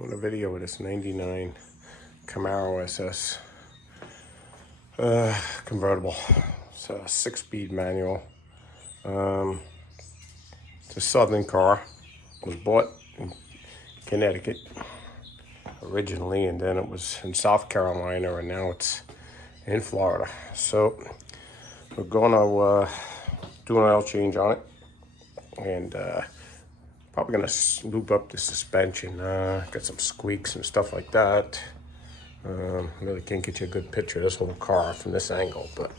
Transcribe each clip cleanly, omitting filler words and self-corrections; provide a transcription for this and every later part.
Doing a video with this 99 Camaro SS convertible. It's a 6-speed manual. It's a southern car. It was bought in Connecticut originally, and then it was in South Carolina, and now it's in Florida. So we're gonna do an oil change on it, and probably gonna lube up the suspension. Got some squeaks and stuff like that. Really can't get you a good picture of this whole car from this angle, but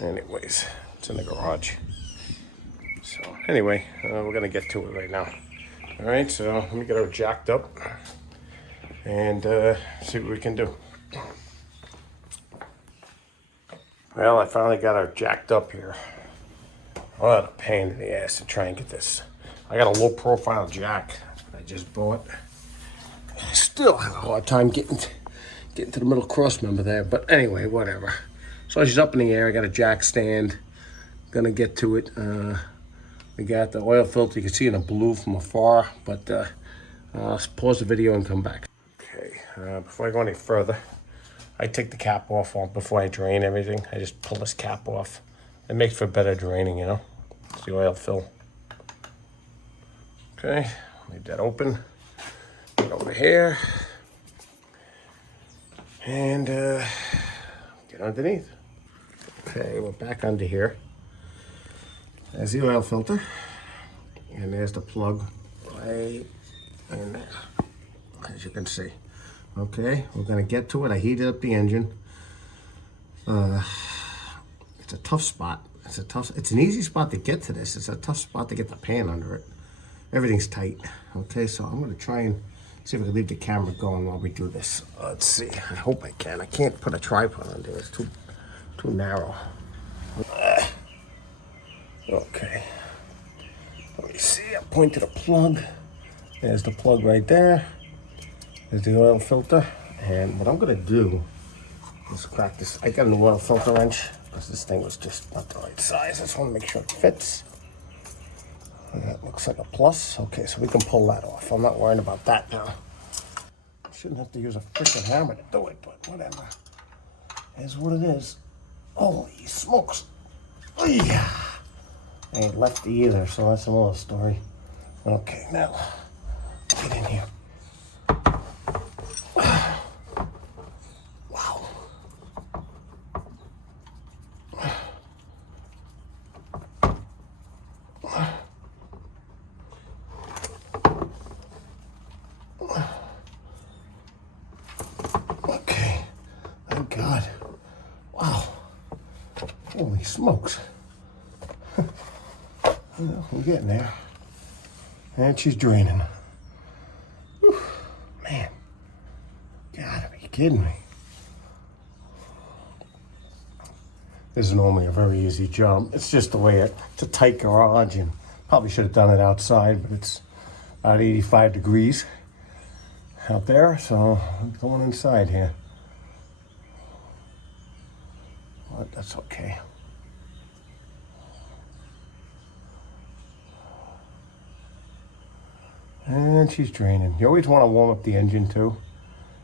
anyways, it's in the garage. So anyway, we're gonna get to it right now. All right, so let me get her jacked up and see what we can do. Well, I finally got her jacked up here. What a pain in the ass to try and get this. I got a low profile jack I just bought. I still have a hard time getting to the middle cross member there, but anyway, whatever. So she's up in the air. I got a jack stand. Gonna get to it. We got the oil filter. You can see in the blue from afar, but I'll pause the video and come back. Okay, before I go any further, I take the cap off before I drain everything. I just pull this cap off. It makes for better draining, you know. It's the oil fill. Okay, leave that open. Get over here. And get underneath. Okay, we're back under here. There's the oil filter. And there's the plug right in there, as you can see. Okay, we're gonna get to it. I heated up the engine. It's a tough spot. It's an easy spot to get to this. It's a tough spot to get the pan under it. Everything's tight. Okay, so I'm gonna try and see if I can leave the camera going while we do this. Let's see. I hope I can. I can't put a tripod on there. It's too narrow. Okay. Let me see. I point to the plug. There's the plug right there. There's the oil filter. And what I'm gonna do is crack this. I got an oil filter wrench because this thing was just not the right size. I just want to make sure it fits. That looks like a plus. Okay, so we can pull that off. I'm not worrying about that now. I shouldn't have to use a freaking hammer to do it, but whatever. It is what it is. Holy smokes. Yeah. I ain't lefty either, so that's another story. Okay, now, get in here. Wow. Okay, thank God. Wow, holy smokes. Well, we're getting there. And she's draining. Whew, man, gotta be kidding me. This is normally a very easy job. It's just the way it's a tight garage, and probably should have done it outside, but it's about 85 degrees out there, so I'm going inside here. But that's okay. And she's draining. You always want to warm up the engine too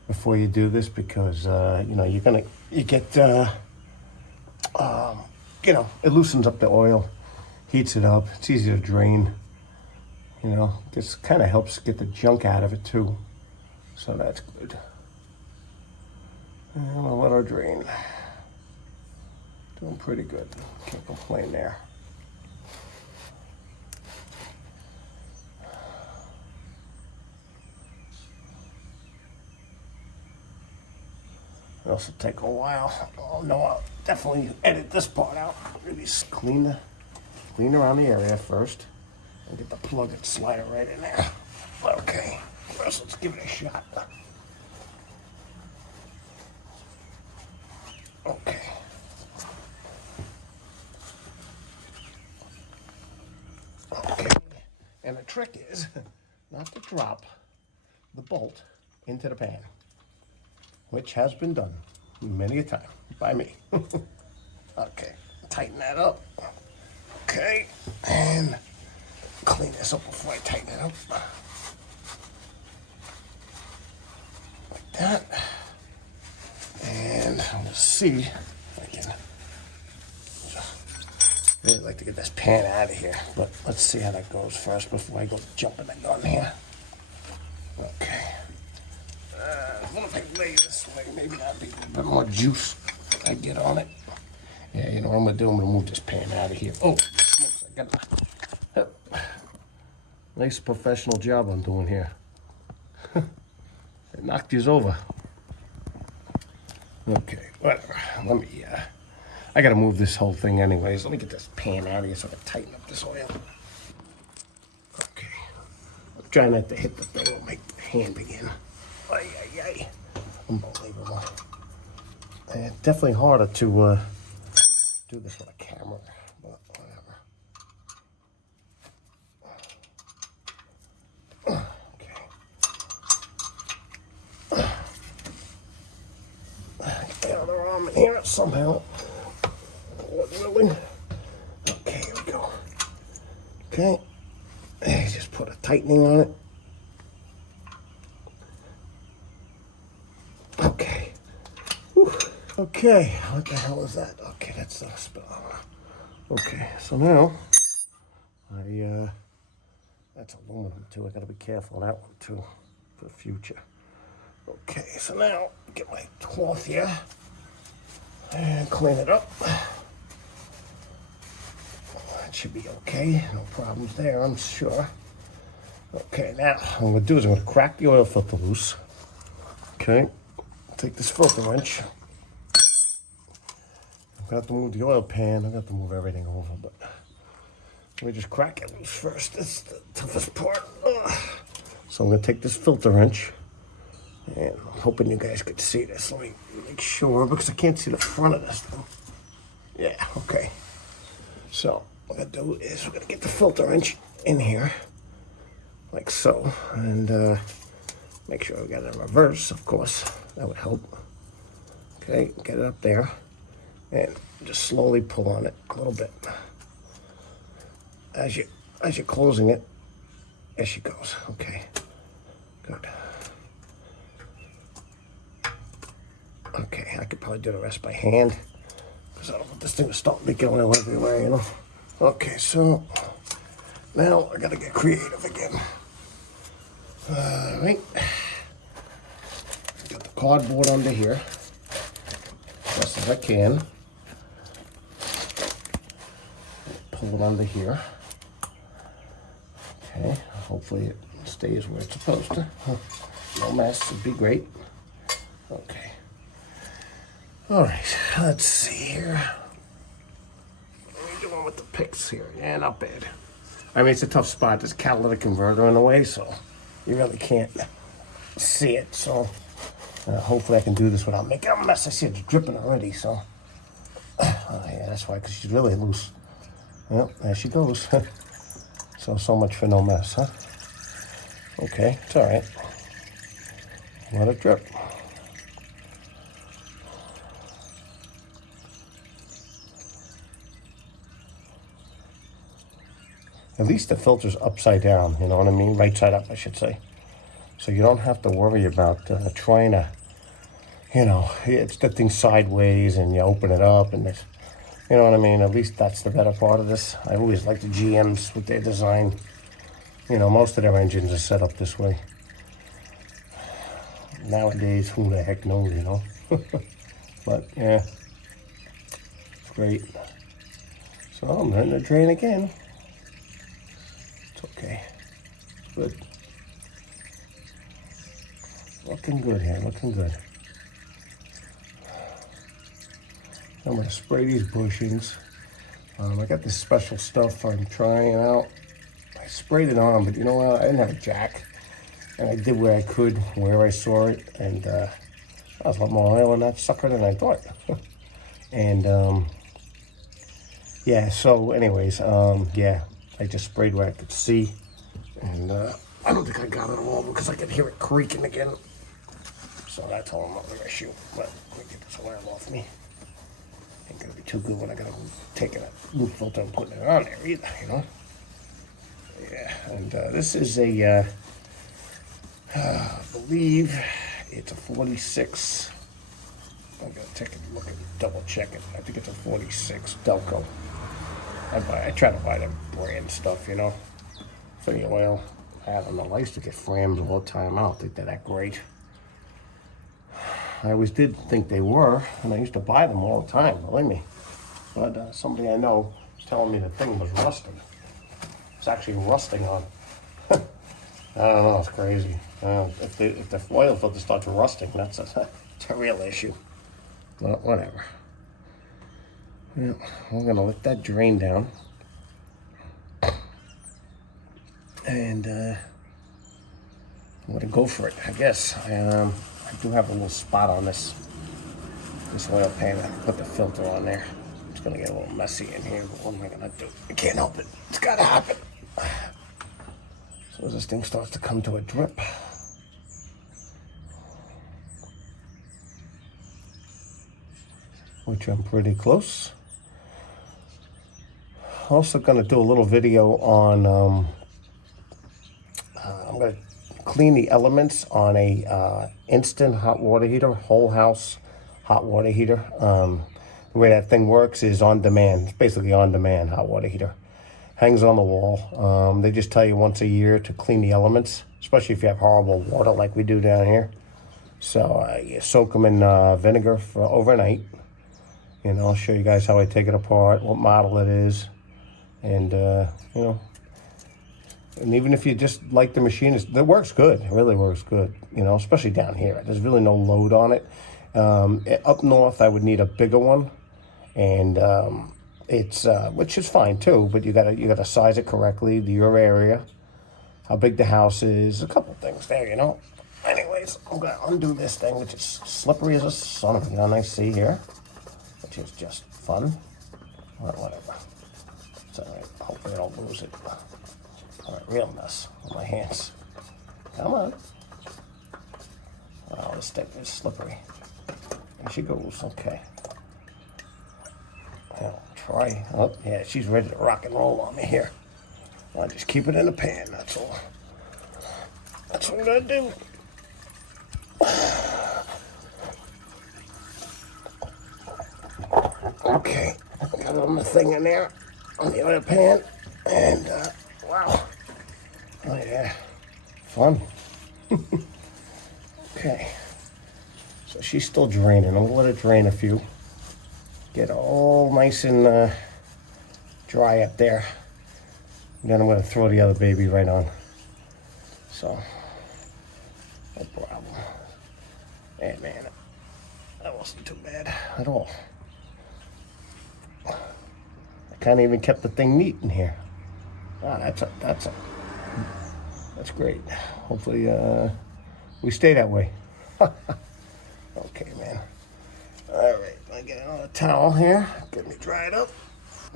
before you do this, because you know, you get you know, it loosens up the oil, heats it up. It's easy to drain. You know, this kind of helps get the junk out of it too, so that's good. And we'll let her drain. Doing pretty good. Can't complain there. It'll also take a while. Oh no, I'll definitely edit this part out. Maybe clean around the area first and get the plug and slide it right in there. Okay, first let's give it a shot. Okay. Okay, and the trick is not to drop the bolt into the pan, which has been done many a time by me. Okay, tighten that up. Okay, and clean this up before I tighten it up. like that. And we'll see if I can. Really like to get this pan out of here, but let's see how that goes first before I go jumping the gun here. Okay. What if I lay this way? Maybe that'd be a bit more juice I get on it. Yeah, you know what I'm gonna do? I'm gonna move this pan out of here. Oh, smokes, I got it. Nice professional job I'm doing here. It knocked these over. Okay, whatever. Let me, I gotta move this whole thing anyways. Let me get this pan out of here so I can tighten up this oil. Okay. I'm trying not to hit the thing or make the hand again. Ay, ay, ay. Unbelievable. And definitely harder to do this with a camera, but whatever. Okay. Get the other arm in here somehow. Lord willing. Okay, here we go. Okay. And just put a tightening on it. Okay. Whew. Okay, what the hell is that? Okay, that's a speedometer. Okay, so now that's aluminum too. I gotta be careful of that one too for the future. Okay, so now get my cloth here and clean it up. That should be okay. No problems there, I'm sure. Okay, now what I'm gonna do is I'm gonna crack the oil filter loose. Okay, take this filter wrench. I'm gonna have to move the oil pan. I'm gonna have to move everything over, but let me just crack it loose first. That's the toughest part. So I'm gonna take this filter wrench, and I'm hoping you guys could see this. Let me make sure, because I can't see the front of this thing. Yeah, okay. So what I'm gonna do is we're gonna get the filter wrench in here, like so, and make sure we got it in reverse, of course. That would help. Okay, get it up there, and just slowly pull on it a little bit. As you're closing it, there she goes. Okay, good. Okay, I could probably do the rest by hand, because I don't want this thing to start leaking oil everywhere, you know. Okay, so now I gotta get creative again. All right, got the cardboard under here, as best as I can. Pull it under here. Okay, hopefully it stays where it's supposed to. No mess would be great. Okay. All right, let's see here. What are we doing with the picks here? Yeah, not bad. I mean, it's a tough spot. There's a catalytic converter in the way, so you really can't see it. So hopefully I can do this without making a mess. I see it's dripping already, so. Yeah, that's why, because she's really loose. Well, there she goes. So much for no mess, huh? Okay, it's all right. Let it drip. At least the filter's upside down, you know what I mean? Right side up, I should say. So you don't have to worry about trying to, you know, it's the thing sideways and you open it up and it's, you know what I mean? At least that's the better part of this. I always like the GMs with their design. You know, most of their engines are set up this way. Nowadays, who the heck knows, you know? But, yeah. It's great. So I'm letting it drain again. It's okay. Good. Looking good here, looking good. I'm gonna spray these bushings. I got this special stuff I'm trying out. I sprayed it on, but you know what? I didn't have a jack. And I did where I could, where I saw it. And I was a lot more oil in that sucker than I thought. And yeah, so anyways, yeah, I just sprayed where I could see. And I don't think I got it all because I could hear it creaking again. So that's all I'm not gonna shoot. But let me get this oil off me. Ain't gonna be too good when I gotta take a loop filter and putting it on there either, you know? Yeah, and this is a, I believe it's a 46. I'm gonna take a look and double check it. I think it's a 46 Delco. I try to buy the brand stuff, you know, for the oil. I don't know, I used to get Frams all the time. I don't think they're that great. I always did think they were, and I used to buy them all the time, believe me. But somebody I know was telling me the thing was rusting. It's actually rusting on. I don't know, it's crazy. If the oil filter starts rusting, that's a real issue. But whatever. Yeah, I'm gonna let that drain down. And I'm gonna go for it, I guess. I do have a little spot on this oil pan. I put the filter on there. It's gonna get a little messy in here, but what am I gonna do? I can't help it. It's gotta happen. So as this thing starts to come to a drip, which I'm pretty close. Also gonna do a little video on, I'm gonna clean the elements on a instant hot water heater, whole house hot water heater. The way that thing works is on demand. It's basically on demand hot water heater. Hangs on the wall. They just tell you once a year to clean the elements, especially if you have horrible water like we do down here. So you soak them in vinegar for overnight. You know, I'll show you guys how I take it apart, what model it is, and you know, and even if you just like the machine, it works good. It really works good. You know, especially down here. There's really no load on it. Up north, I would need a bigger one, and it's which is fine too. But you gotta size it correctly, your area, how big the house is, a couple things there. You know. Anyways, I'm gonna undo this thing, which is slippery as a son of a gun. I see here. Which is just fun. Well, whatever. It's all right. Hopefully I don't lose it. All right, real mess on my hands. Come on. Oh, this thing is slippery. There she goes. Okay. I'll try. Oh, yeah, she's ready to rock and roll on me here. I'll just keep it in the pan. That's all. That's what I'm gonna do. Okay, got on the thing in there, on the oil pan, and wow, oh yeah, fun. Okay, so she's still draining. I'm gonna let it drain a few, get all nice and dry up there, and then I'm gonna throw the other baby right on. So, no problem. Hey man, that wasn't too bad at all. I kind of even kept the thing neat in here. Ah, that's great. Hopefully, we stay that way. Okay, man. All right, I get another towel here. Get me dried up.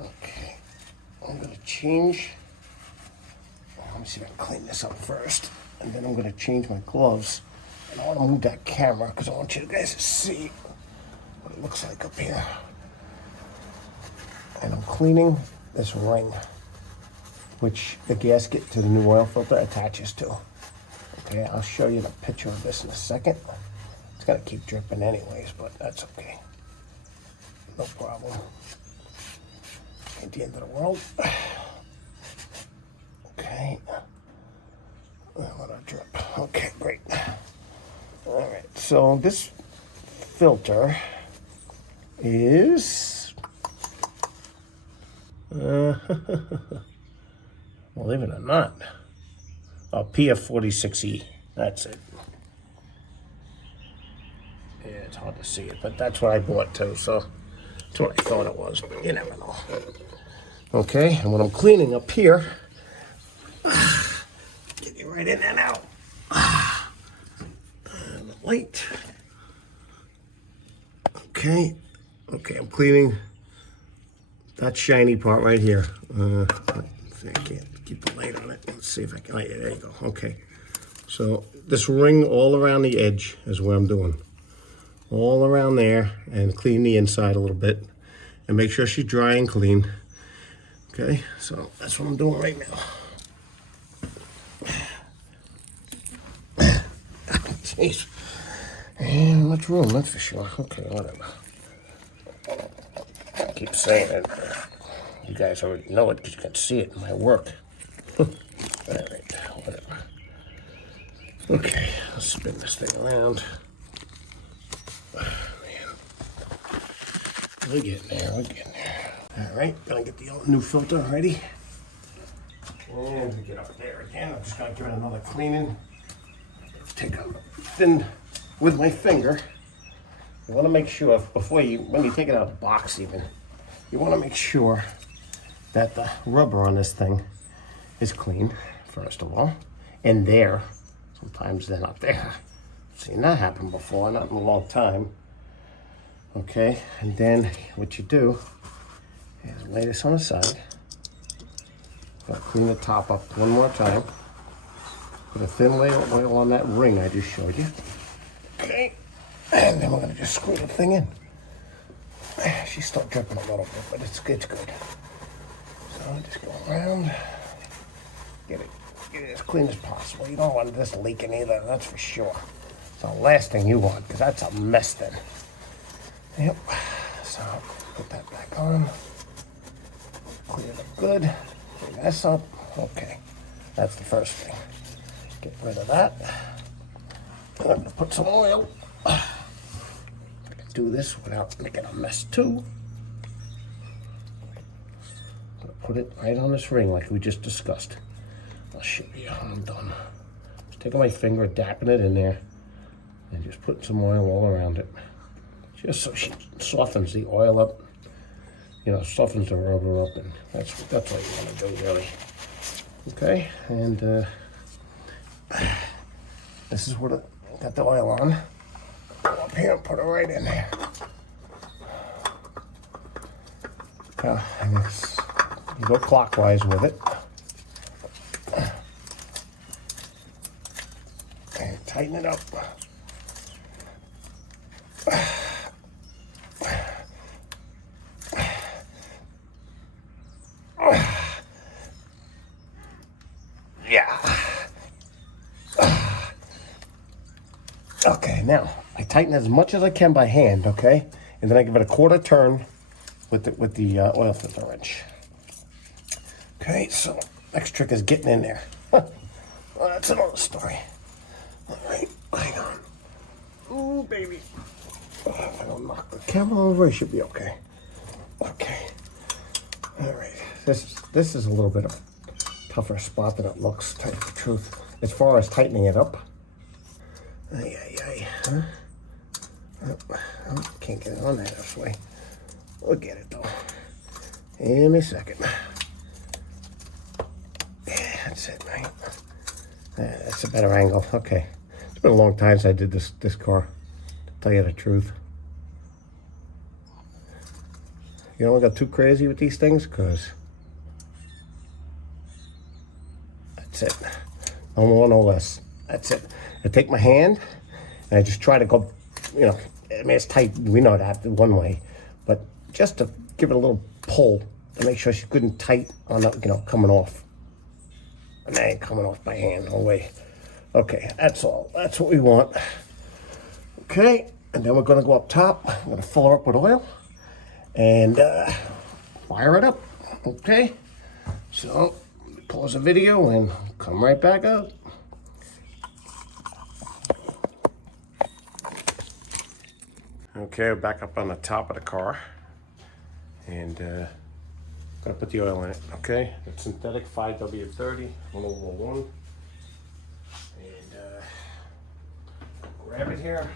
Okay, I'm gonna change. Let me see if I can clean this up first, and then I'm gonna change my gloves. And I want to move that camera because I want you guys to see what it looks like up here. And I'm cleaning this ring, which the gasket to the new oil filter attaches to. Okay, I'll show you the picture of this in a second. It's gonna keep dripping anyways, but that's okay. No problem. Ain't the end of the world. Okay. Let it drip. Okay, great. All right, so this filter is believe it or not, a PF46E. That's it. Yeah, it's hard to see it, but that's what I bought too, so that's what I thought it was, but you never know. Okay, and when I'm cleaning up here, get you right in there now. And the light. Okay, I'm cleaning that shiny part right here. I can't keep the light on it. Let's see if I can. Oh, yeah, there you go. Okay. So this ring all around the edge is what I'm doing. All around there, and clean the inside a little bit. And make sure she's dry and clean. Okay, so that's what I'm doing right now. Jeez. And much room, that's for sure. Okay, whatever. I keep saying it. You guys already know it because you can see it in my work. All right, whatever. Okay, let's spin this thing around. Man, we're getting there, we're getting there. All right, gonna get the new filter ready. And we get up there again. I'm just gonna give it another cleaning. Take a thin with my finger. You want to make sure before when you take it out of the box, even, you want to make sure that the rubber on this thing is clean first of all, and there. Sometimes they're not there. Seen that happen before, not in a long time. Okay, and then what you do is lay this on the side. Gotta clean the top up one more time. Put a thin layer of oil on that ring I just showed you. Okay, and then we're gonna just screw the thing in. She's still dripping a little bit, but it's good. So just go around, get it as clean as possible. You don't want this leaking either, that's for sure. It's the last thing you want, because that's a mess then. Yep, so put that back on. Clean it up good. Clean this up. Okay, that's the first thing. Get rid of that. I'm going to put some oil. I can do this without making a mess too. I'm going to put it right on this ring like we just discussed. I'll show you how I'm done. Just taking my finger, dapping it in there, and just putting some oil all around it. Just so she softens the oil up, you know, softens the rubber up, and that's what you want to do, really. Okay, and this is what I got the oil on. Go up here and put it right in there. And you go clockwise with it. And tighten it up. Yeah. Okay, now I tighten as much as I can by hand, okay? And then I give it a quarter turn with the oil filter wrench. Okay, so next trick is getting in there. Well, that's another story. All right, hang on. Ooh, baby. If I don't knock the camera over, it should be okay. Okay. All right. This is a little bit of a tougher spot than it looks, to tell you the truth. As far as tightening it up. Huh? Oh, can't get it on there this way. We'll get it though. Give me a second. Yeah, that's it, right? That's a better angle. Okay. It's been a long time since I did this car, to tell you the truth. You don't get too crazy with these things, because that's it. No more, no less. That's it. I take my hand and I just try to go, you know, I mean, it's tight. We know that one way, but just to give it a little pull to make sure she's good and tight on the, you know, coming off. And that ain't coming off by hand, no way. Okay, that's all. That's what we want. Okay, and then we're gonna go up top. I'm gonna fill her up with oil and fire it up. Okay, so pause the video and come right back out. Okay, we're back up on the top of the car, and gotta put the oil in it. Okay, it's synthetic 5W30 101, and grab it here.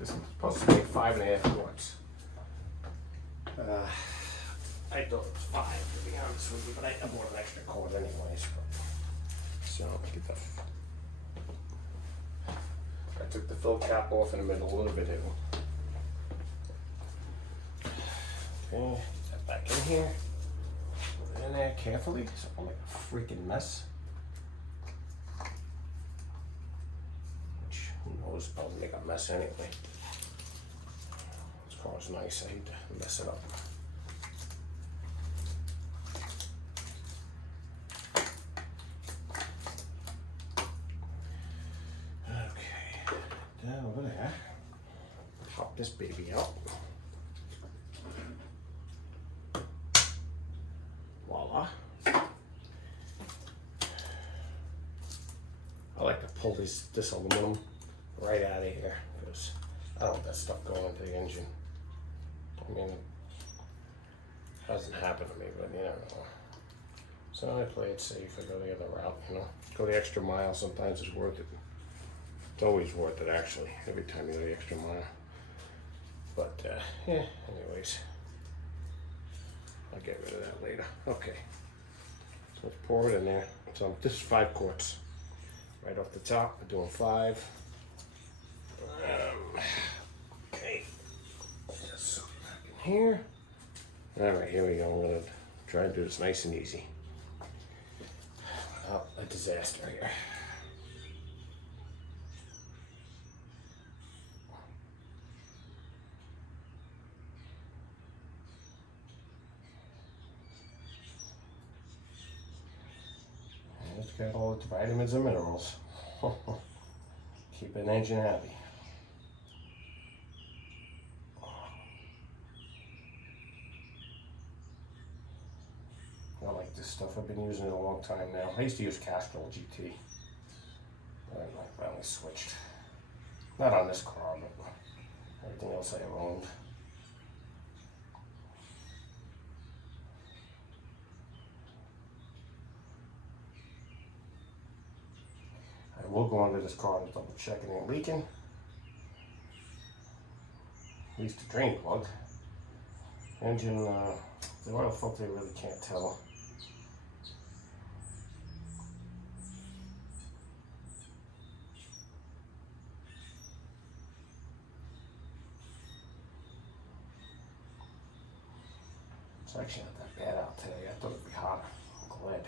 This is supposed to take 5.5 quarts. I thought it was 5, to be honest with you, but I bought an extra quart anyways. So get the. I took the fill cap off in the middle a little bit here. Okay, get that back in here. Put it in there carefully, so I don't make a freaking mess. Which, who knows, I'll make a mess anyway. This car's nice, I hate to mess it up. down over there. Pop this baby out. Voila. I like to pull this aluminum right out of here because I don't want that stuff going into the engine. I mean, it hasn't happened to me, but you never know. So I play it safe. I go the other route, you know. Go the extra mile. Sometimes it's worth it. It's always worth it, actually, every time you go the extra mile. But, yeah, anyways. I'll get rid of that later. Okay. So let's pour it in there. So this is 5 quarts. Right off the top, we're doing 5. Okay. Just back in here. Alright, here we go. I'm going to try and do this nice and easy. Without a disaster here. It's got all its vitamins and minerals. Keep an engine happy. I like this stuff. I've been using it a long time now. I used to use Castrol GT. I finally switched. Not on this car, but everything else I have owned. We'll go under this car and double check it ain't leaking. At least the drain plug. Engine, the oil filter you really can't tell. It's actually not that bad out today. I thought it'd be hotter. I'm glad.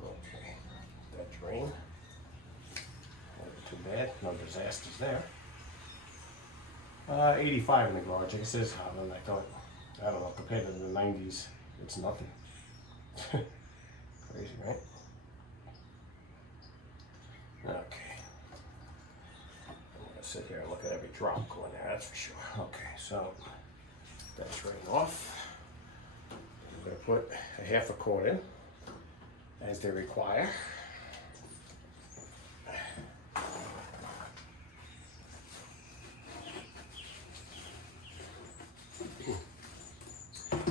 Okay, that drain. Not too bad, no disasters there. 85 in the garage. I guess it is hotter than I thought. I don't know, compared to the 90s, it's nothing. Crazy, right? Okay. I'm gonna sit here and look at every drop going there, that's for sure. Okay, so that's drain off. I'm gonna put a 1/2 quart in, as they require.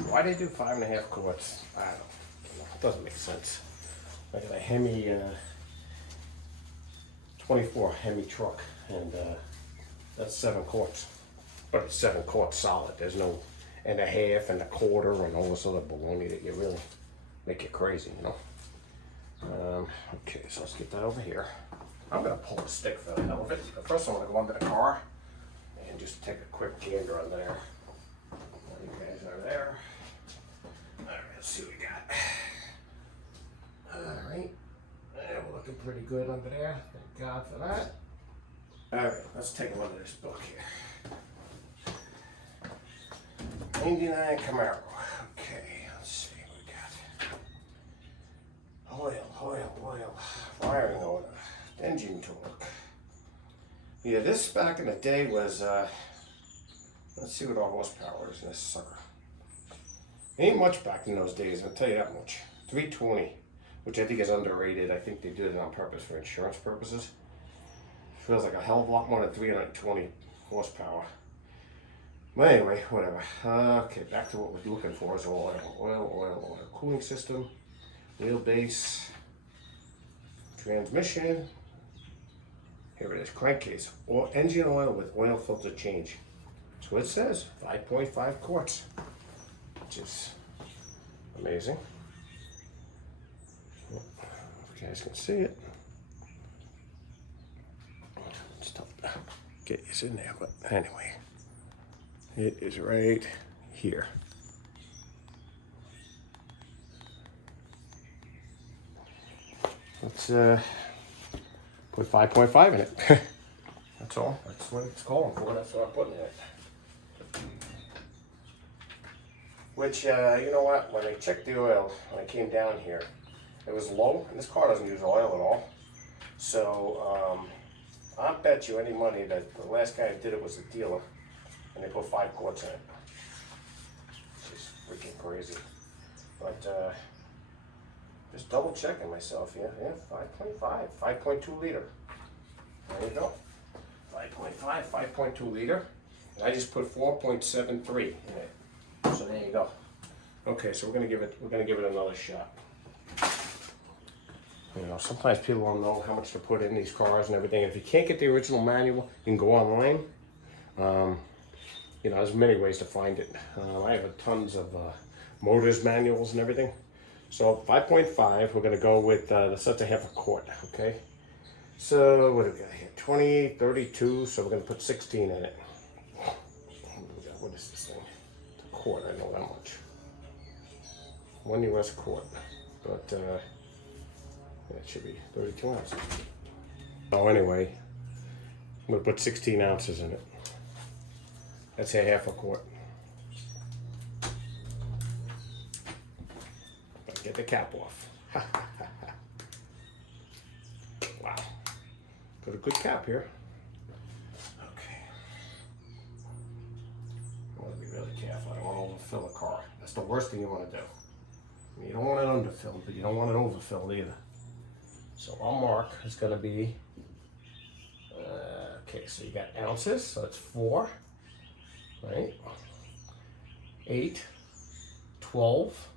Why they do 5 1/2 quarts? I don't know. It doesn't make sense. I got a Hemi 24 Hemi truck, and that's 7 quarts. But it's 7 quarts solid. There's no and 1/2 and 1/4 and all this other baloney that you really make you crazy, you know. Okay, so let's get that over here. I'm gonna pull the stick for the hell of it. But first, I'm gonna go under the car and just take a quick gander on there. You guys are there. All right, let's see what we got. All right, we're looking pretty good under there. Thank God for that. All right, let's take a look at this book here. 99 Camaro. Okay, let's see what we got. Oil, wiring order, engine torque. Yeah, this back in the day was, let's see what our horsepower is in this sucker. Ain't much back in those days, I'll tell you that much. 320, which I think is underrated. I think they did it on purpose for insurance purposes. Feels like a hell of a lot more than 320 horsepower. But anyway, whatever. Okay, back to what we're looking for is oil. Cooling system, wheelbase, transmission. Here it is, crankcase. Or engine oil with oil filter change. That's what it says, 5.5 quarts, which is amazing. If you guys can see it. It's tough to get this in there, but anyway. It is right here. Let's put 5.5 in it. That's all. That's what it's calling for. That's what I'm putting in it. Which, you know what? When I checked the oil, when I came down here, it was low. And this car doesn't use oil at all. So I bet you any money that the last guy who did it was a dealer, and they put 5 quarts in it. It's just freaking crazy. But just double checking myself here. Yeah, 5.5, 5.2 liter. There you go. 5.5, 5.2 liter. And I just put 4.73 in it. So there you go. Okay, so we're gonna give it another shot. You know, sometimes people don't know how much to put in these cars and everything. If you can't get the original manual, you can go online. You know, there's many ways to find it. I have tons of motors manuals and everything. So 5.5, we're gonna go with, that's up to half a quart, okay? So what do we got here? 20, 32, so we're gonna put 16 in it. What is this thing? It's a quart, I know that much. 1 US quart, but that should be 32 ounces. So anyway, I'm gonna put 16 ounces in it. That's a half a quart. Get the cap off. Wow. Got a good cap here. Okay. I want to be really careful. I don't want to overfill a car. That's the worst thing you want to do. You don't want it underfilled, but you don't want it overfilled either. So our mark is going to be, okay, so you got ounces, so it's 4, right? 8, 12,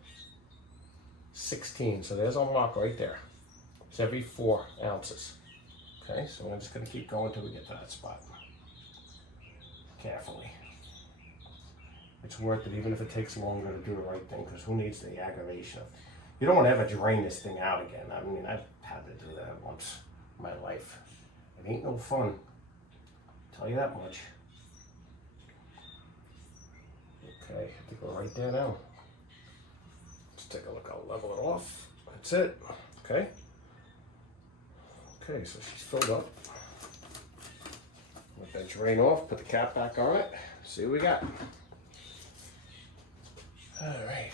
16, so there's our mark right there. It's every 4 ounces. Okay, so we're just going to keep going until we get to that spot. Carefully. It's worth it, even if it takes longer to do the right thing, because who needs the aggravation? You don't want to ever drain this thing out again. I mean, I've had to do that once in my life. It ain't no fun. I'll tell you that much. Okay, I think we're right there now. Let's take a look. I'll level it off. That's it. Okay. Okay, so she's filled up. Let that drain off. Put the cap back on it. See what we got. All right.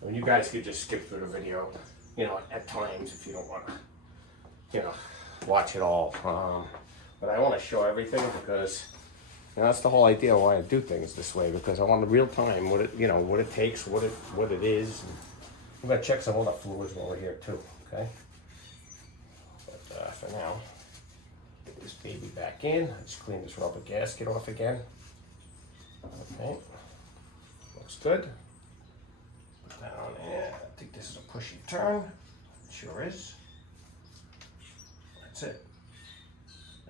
I mean, you guys could just skip through the video, you know, at times if you don't want to, you know, watch it all. But I want to show everything because, you know, that's the whole idea why I do things this way, because I want the real time, what it, you know, what it takes, what it is. I'm gonna check some other fluids while we're here too, okay? But for now, get this baby back in. Let's clean this rubber gasket off again. Okay, looks good. Put that on there. I think this is a pushy turn. It sure is. That's it.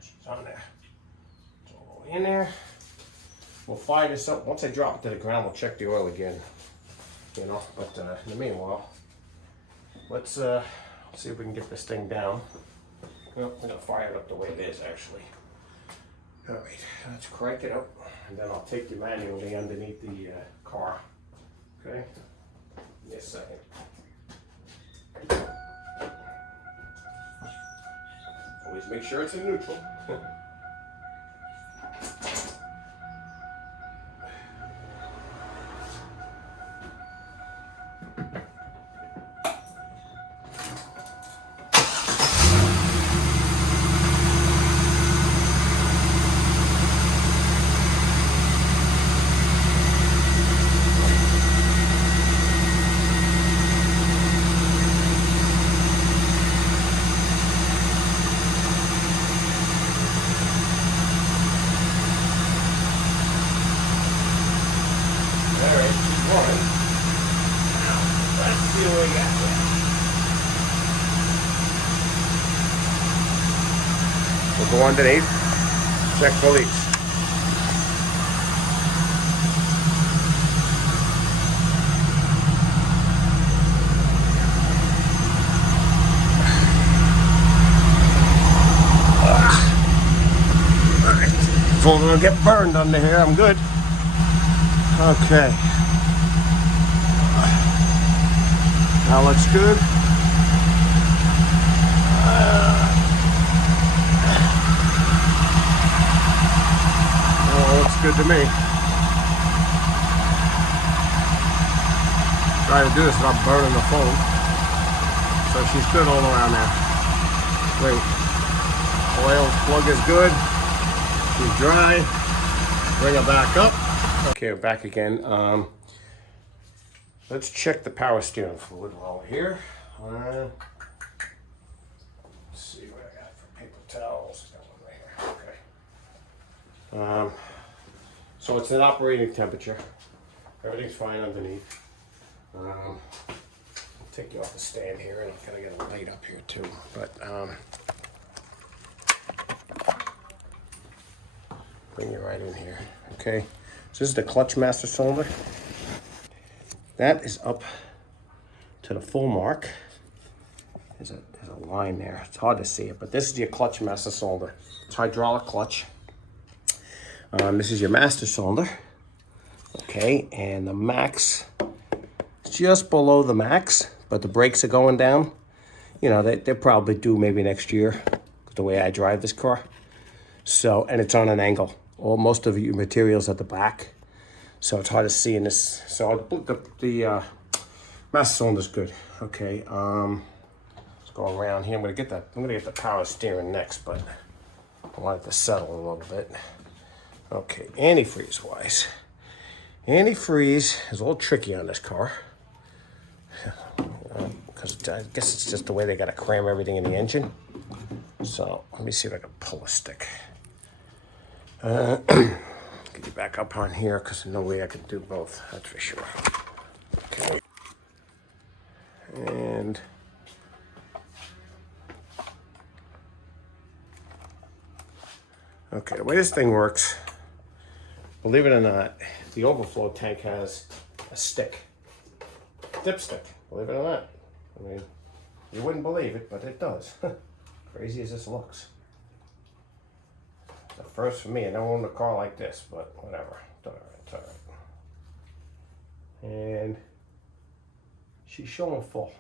She's on there. It's all in there. We'll fire this up. Once I drop it to the ground, we'll check the oil again. You know, but in the meanwhile, let's see if we can get this thing down. Well, I'm gonna fire it up the way it is actually. All right, let's crank it up, and then I'll take you manually underneath the car. Okay, give me a second. Always make sure it's in neutral. We'll go underneath, check for leaks. Alright, as long as I don't get burned under here, I'm good. Okay. That looks good. Looks good to me. Try to do this without burning the phone. So she's good all around there. Great. Oil plug is good. She's dry. Bring her back up. Okay, we're back again. Let's check the power steering fluid while we're here. Let's see what I got for paper towels. Got one right here. Okay. So it's at operating temperature. Everything's fine underneath. I'll take you off the stand here, and I'm gonna get a light up here too. But bring you right in here. Okay. So this is the clutch master cylinder. That is up to the full mark. There's a line there. It's hard to see it, but this is your clutch master cylinder. It's hydraulic clutch. This is your master cylinder. Okay, and the max, it's just below the max, but the brakes are going down. You know, they're probably due maybe next year, the way I drive this car. So, and it's on an angle. Most of your material's at the back. So it's hard to see in this. So the master cylinder's good. Okay, let's go around here. I'm gonna get the power steering next, but I want it to settle a little bit. Okay, antifreeze wise. Antifreeze is a little tricky on this car. Because I guess it's just the way they gotta cram everything in the engine. So let me see if I can pull a stick. Get you back up on here because there's no way I can do both, that's for sure. Okay. And okay, the way this thing works, believe it or not, the overflow tank has a stick, dipstick, believe it or not. I mean, you wouldn't believe it, but it does. Crazy as this looks. The first for me. I don't own a car like this, but whatever. It's all right. It's all right. And she's showing full.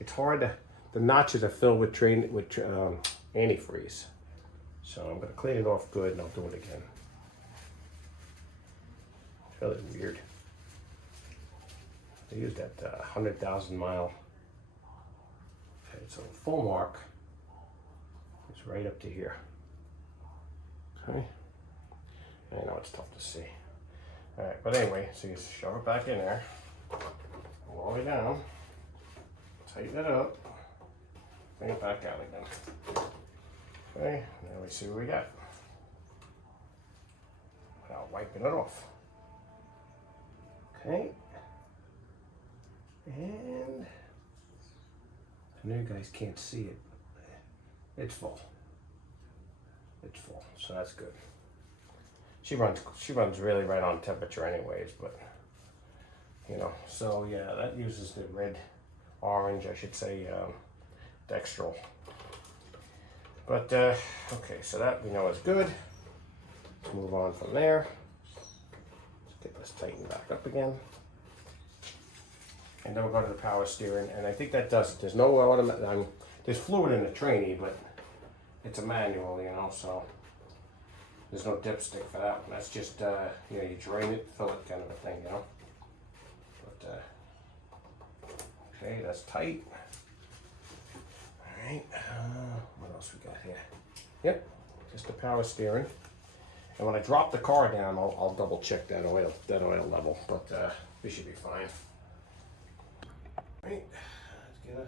It's hard to. The notches are filled with antifreeze. So I'm gonna clean it off good, and I'll do it again. It's really weird. They used that 100,000 mile. Okay, so full mark is right up to here. Okay. I know it's tough to see. All right, but anyway, so you shove it back in there, all the way down, tighten it up, bring it back out again. Okay, now we see what we got. Without wiping it off. Okay. And I know you guys can't see it. It's full. It's full, so that's good. She runs really right on temperature anyways, but you know, so yeah, that uses the orange, I should say, dextrol. But okay, so that we know is good. Let's move on from there. Let's get this tightened back up again. And then we'll go to the power steering, and I think that does it. There's no automatic, there's fluid in the trainee, but it's a manual, you know, so there's no dipstick for that one. That's just, you know, you drain it, fill it kind of a thing, you know. But, okay, that's tight. All right, what else we got here? Yep, just the power steering. And when I drop the car down, I'll double check that oil level, but we should be fine. All right, let's get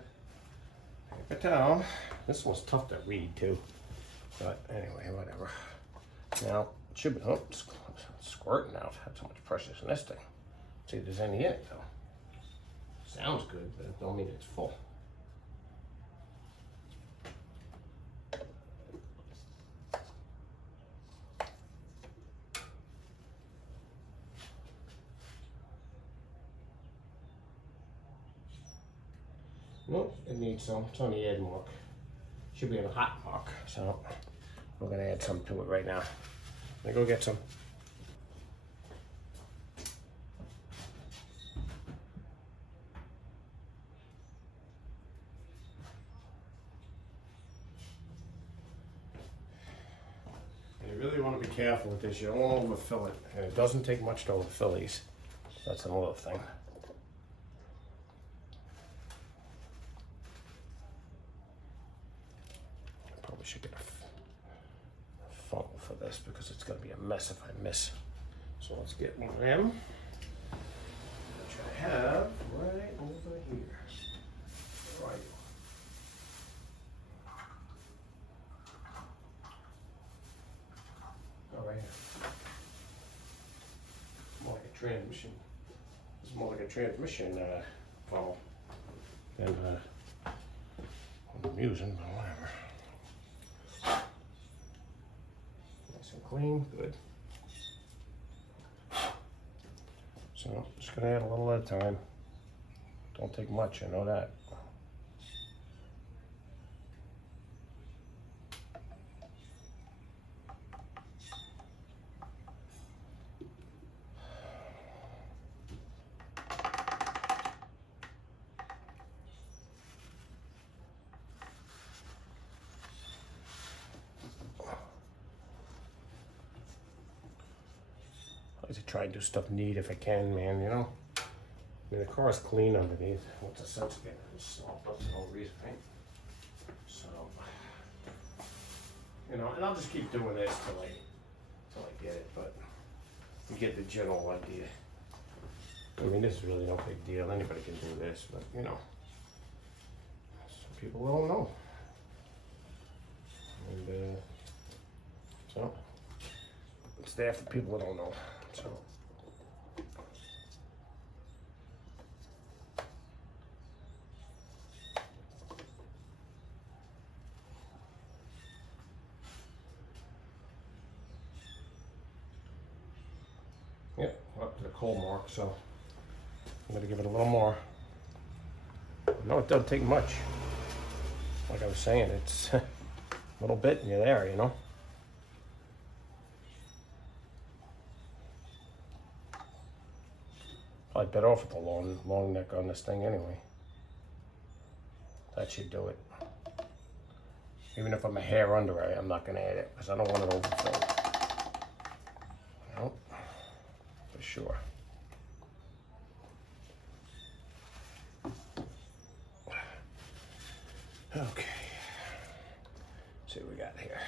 a paper towel. This one's tough to read too, but anyway, whatever. Now, it should be, oh, it's squirting out. Had so much pressure in this thing. See if there's any in it though. Sounds good, but it don't mean it's full. Nope, it needs some. It's on the add mark. Should be in a hot mark, so we're gonna add some to it right now. Let me go get some. You really want to be careful with this. You don't want to overfill it, and it doesn't take much to overfill these. That's another thing. probably should get a funnel for this because it's gonna be a mess if I miss. So let's get one of them, which I have right over here. Where are you? Oh, right here. More like a transmission. It's more like a transmission funnel than what I'm using, but whatever. Nice and clean, good. So just gonna add a little at a time. Don't take much, I know that. I like to try and do stuff neat if I can, man, you know? I mean, the car's clean underneath. What's the sense of getting it slopped up for no reason, right? So, you know, and I'll just keep doing this till I get it, but you get the general idea. I mean, this is really no big deal. Anybody can do this, but, you know, some people don't know. And, so, it's there for people that don't know. So, yep, up to the coal mark, so I'm gonna give it a little more. No, it doesn't take much. Like I was saying, it's a little bit and you're there, you know? Probably better off with the long neck on this thing anyway. That should do it. Even if I'm a hair under it, I'm not gonna add it because I don't want it overfilled. Nope, for sure. Okay, let's see what we got here.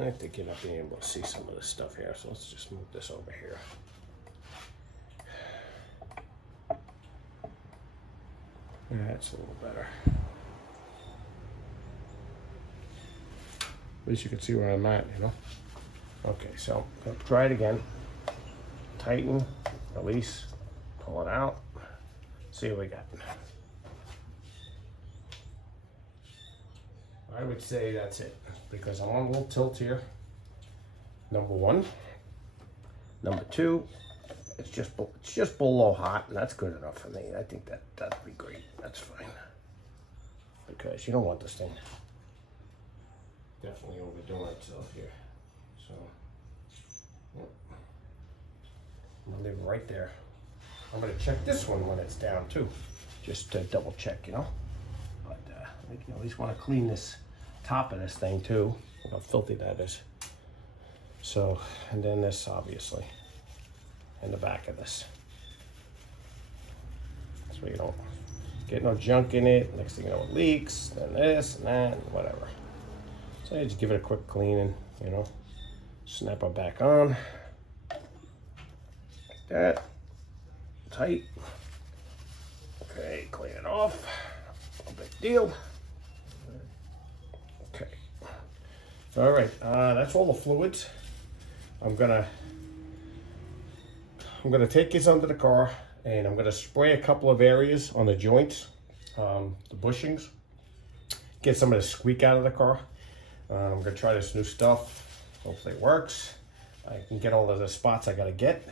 I think you're not being able to see some of this stuff here, so let's just move this over here. That's a little better. At least you can see where I'm at, you know? Okay, so try it again. Tighten, release, pull it out. See what we got. I would say that's it because I'm on a little tilt here. Number one. Number two, it's just below hot, and that's good enough for me. I think that'd be great. That's fine because you don't want this thing definitely overdoing itself here. So yep. I'm gonna leave it right there. I'm gonna check this one when it's down too, just to double check, you know. But I at least want to clean this top of this thing too. Look how filthy that is. So, and then this obviously, and the back of this. So you don't get no junk in it. Next thing you know, it leaks. Then this and that, and whatever. So you just give it a quick cleaning, you know. Snap it back on. Like that. Tight. Okay, clean it off. No big deal. Okay. All right, that's all the fluids. I'm gonna take this under the car and I'm gonna spray a couple of areas on the joints, the bushings, get some of the squeak out of the car. I'm gonna try this new stuff. Hopefully it works. I can get all of the spots I gotta get,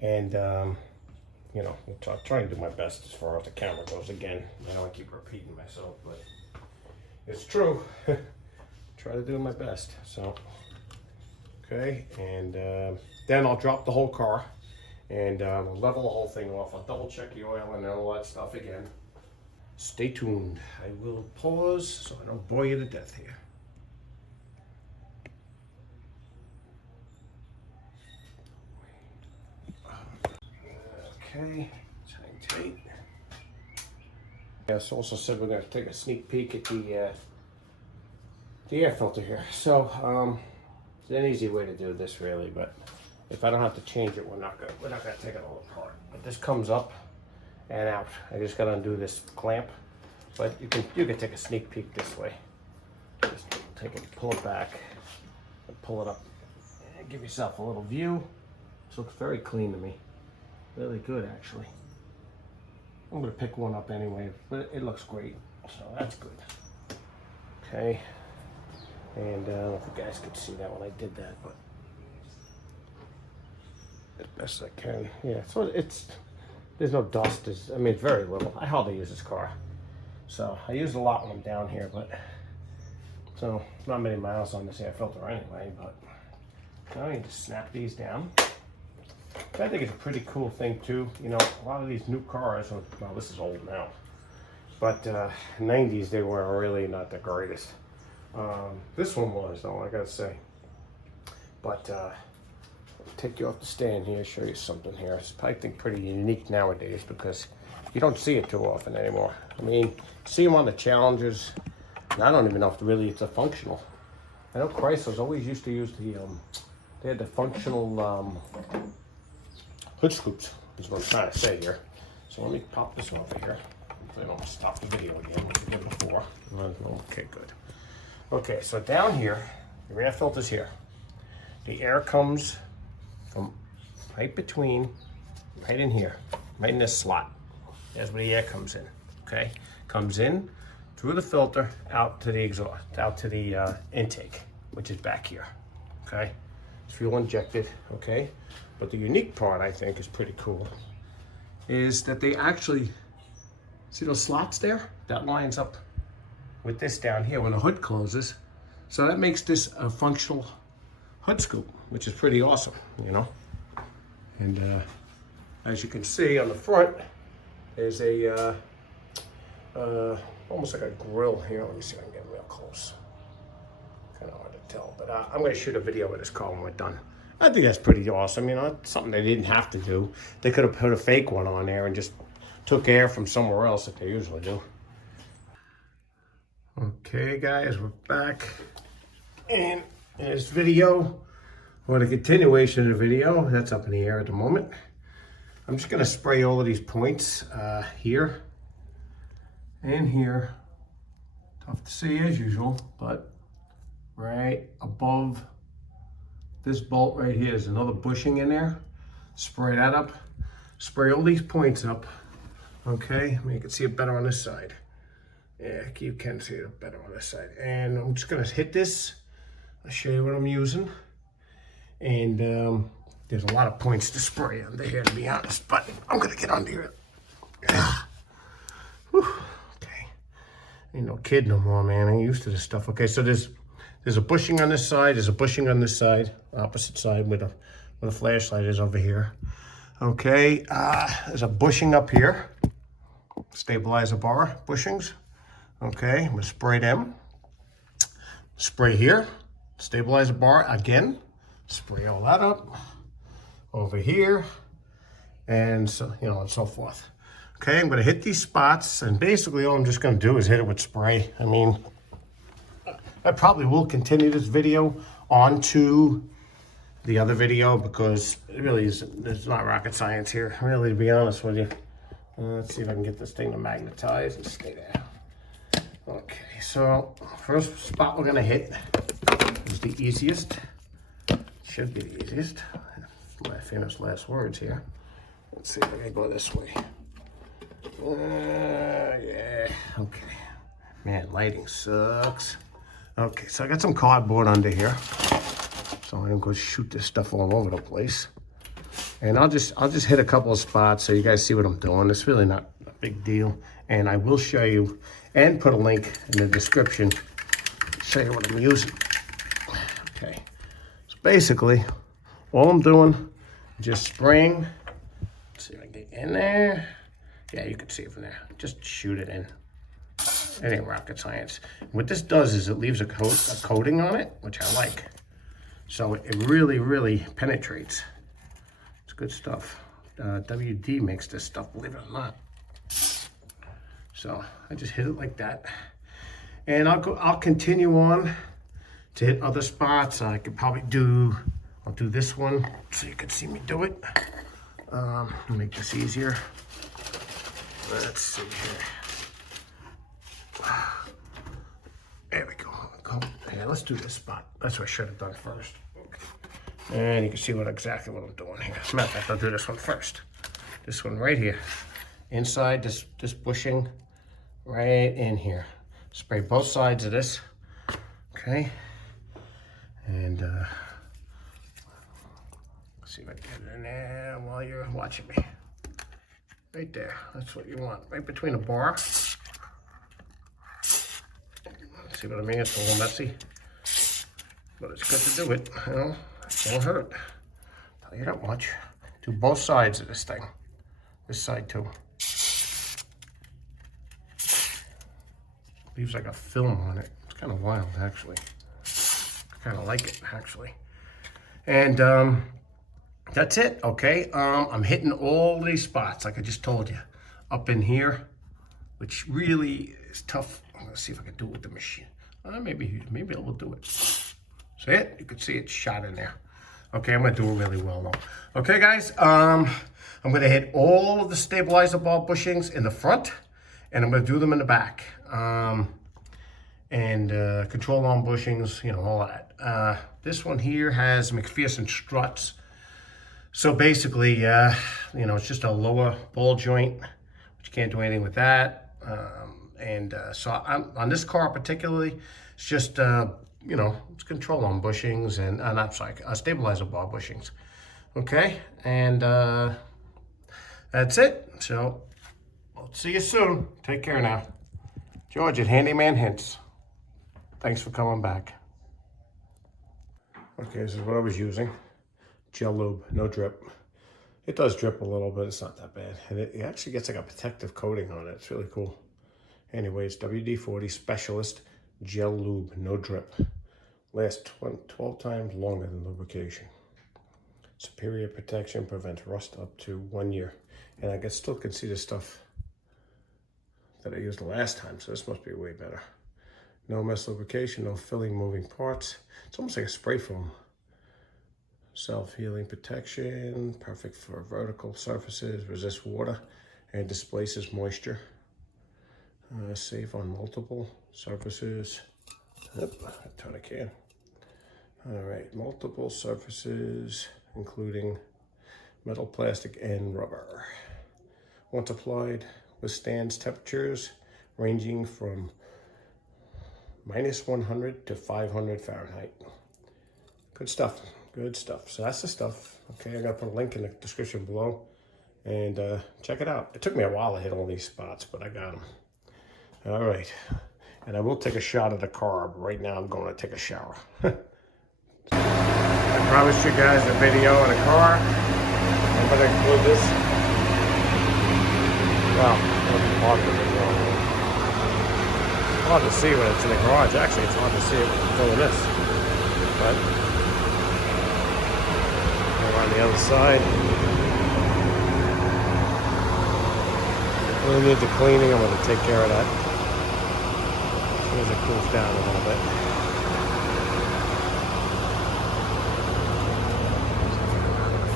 and you know, I'll try and do my best as far as the camera goes. Again, I know I keep repeating myself, but it's true. Try to do my best. So, okay, and then I'll drop the whole car and we'll level the whole thing off. I'll double check the oil and all that stuff again. Stay tuned. I will pause so I don't bore you to death here. Okay, hang tight. Yes, also said we're going to take a sneak peek at the air filter here. So it's an easy way to do this, really. But if I don't have to change it, we're not going to take it all apart. But this comes up and out. I just got to undo this clamp. But you can take a sneak peek this way. Just take it, pull it back, and pull it up, and give yourself a little view. This looks very clean to me. Really good, actually. I'm gonna pick one up anyway, but it looks great, so that's good. Okay, and I don't know if you guys could see that when I did that, but as best I can. Yeah, so there's no dust. I mean, it's very little. I hardly use this car, so I use it a lot when I'm down here, but so not many miles on this air filter anyway. But now I need to snap these down. I think it's a pretty cool thing too. You know, a lot of these new cars, well, this is old now, but 90s they were really not the greatest. This one was, though, I gotta say. But I'll take you off the stand here, show you something here. It's, I think, pretty unique nowadays because you don't see it too often anymore. I mean, see them on the Challengers, and I don't even know if really it's a functional. I know Chrysler's always used to use the, they had the functional hood scoops, is what I'm trying to say here. So let me pop this over here. I don't stop the video again, like I did before. Okay, good. Okay, so down here, the air filter's here. The air comes from right between, right in here, right in this slot. That's where the air comes in, okay? Comes in through the filter, out to the exhaust, out to the intake, which is back here, okay? It's fuel injected, okay? But the unique part, I think, is pretty cool, is that they actually, see those slots there? That lines up with this down here when the hood closes. So that makes this a functional hood scoop, which is pretty awesome, you know? And as you can see on the front, there's a, almost like a grill here. Let me see if I can get real close. Kind of hard to tell, but I'm gonna shoot a video of this car when we're done. I think that's pretty awesome. You know, it's something they didn't have to do. They could have put a fake one on there and just took air from somewhere else that they usually do. Okay, guys, we're back in this video, or the continuation of the video. That's up in the air at the moment. I'm just gonna spray all of these points here and here. Tough to see as usual, but right above this bolt right here is another bushing in there. Spray that up. Spray all these points up. Okay, I mean, you can see it better on this side. Yeah, you can see it better on this side. And I'm just gonna hit this. I'll show you what I'm using. And there's a lot of points to spray under here, to be honest, but I'm gonna get under here. Okay, ain't no kid no more, man. I'm used to this stuff. Okay, so there's a bushing on this side, there's a bushing on this side, opposite side where the flashlight is over here. Okay, there's a bushing up here, stabilizer bar bushings. Okay, I'm gonna spray them. Spray here, stabilizer bar again. Spray all that up. Over here, and so, you know, and so forth. Okay, I'm gonna hit these spots, and basically all I'm just gonna do is hit it with spray. I mean, I probably will continue this video onto the other video because it really is, there's not rocket science here, really, to be honest with you. Let's see if I can get this thing to magnetize and stay there. Okay, so first spot we're gonna hit is the easiest. Should be the easiest. My famous last words here. Let's see if I can go this way. Yeah, okay. Man, lighting sucks. Okay, so I got some cardboard under here. So I'm gonna go shoot this stuff all over the place. And I'll just hit a couple of spots so you guys see what I'm doing. It's really not a big deal. And I will show you and put a link in the description to show you what I'm using. Okay, so basically all I'm doing is just spraying. Let's see if I can get in there. Yeah, you can see it from there. Just shoot it in. It ain't rocket science. What this does is it leaves a coating on it, which I like. So it really, really penetrates. It's good stuff. WD makes this stuff, believe it or not. So I just hit it like that. And I'll continue on to hit other spots. I could probably I'll do this one so you can see me do it. Make this easier. Let's see here. There we go. Yeah, let's do this spot. That's what I should have done first. Okay. And you can see exactly what I'm doing here. As a matter of fact, I'll do this one first. This one right here. Inside this bushing right in here. Spray both sides of this. Okay. And see if I can get it in there while you're watching me. Right there. That's what you want. Right between the bar. See what I mean? It's a little messy, but it's good to do it. You know, it won't hurt. Tell you that much. Do both sides of this thing. This side too. Leaves like a film on it. It's kind of wild, actually. I kind of like it, actually. And that's it. Okay. I'm hitting all these spots, like I just told you, up in here, which really is tough. Let's see if I can do it with the machine. Maybe I will do it. See it? You can see it shot in there. Okay, I'm gonna do it really well though. Okay, guys, I'm gonna hit all of the stabilizer ball bushings in the front, and I'm gonna do them in the back. Control arm bushings, you know, all that. This one here has McPherson struts. So basically, you know, it's just a lower ball joint, but you can't do anything with that. So on this car particularly, it's just, you know, it's control arm bushings and, I'm sorry, stabilizer bar bushings. Okay, and that's it. So I'll see you soon. Take care now. George at Handyman Hints. Thanks for coming back. Okay, this is what I was using. Gel lube, no drip. It does drip a little bit, it's not that bad. And it actually gets like a protective coating on it. It's really cool. Anyway, it's WD-40 Specialist Gel Lube, no drip. Lasts 12 times longer than lubrication. Superior protection, prevents rust up to 1 year. And I still can see the stuff that I used the last time, so this must be way better. No mess lubrication, no filling, moving parts. It's almost like a spray foam. Self-healing protection, perfect for vertical surfaces, resists water, and displaces moisture. Safe on multiple surfaces. Yep, a ton of can. All right, multiple surfaces, including metal, plastic, and rubber. Once applied, withstands temperatures ranging from -100 to 500 Fahrenheit. Good stuff. Good stuff. So that's the stuff. Okay, I got to put a link in the description below, and check it out. It took me a while to hit all these spots, but I got them. All right, and I will take a shot of the car, but right now I'm going to take a shower. I promised you guys a video of the car. I'm going to include this. Well, it'll be part of the video. It's hard to see when it's in the garage. Actually, it's hard to see it when I'm doing this. But on the other side. Really need the cleaning. I'm going to take care of that as soon as it cools down a little bit.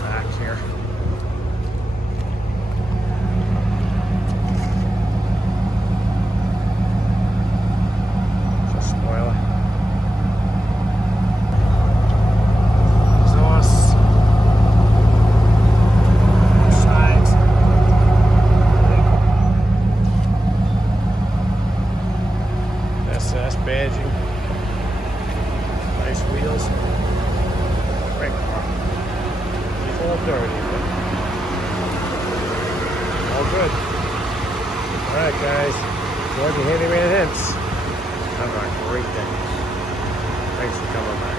Back here. Just spoiler. SS badging, nice wheels, great car. It's all dirty, but all good. All right, guys, George and Handyman Hints. Have a great day. Thanks for coming back.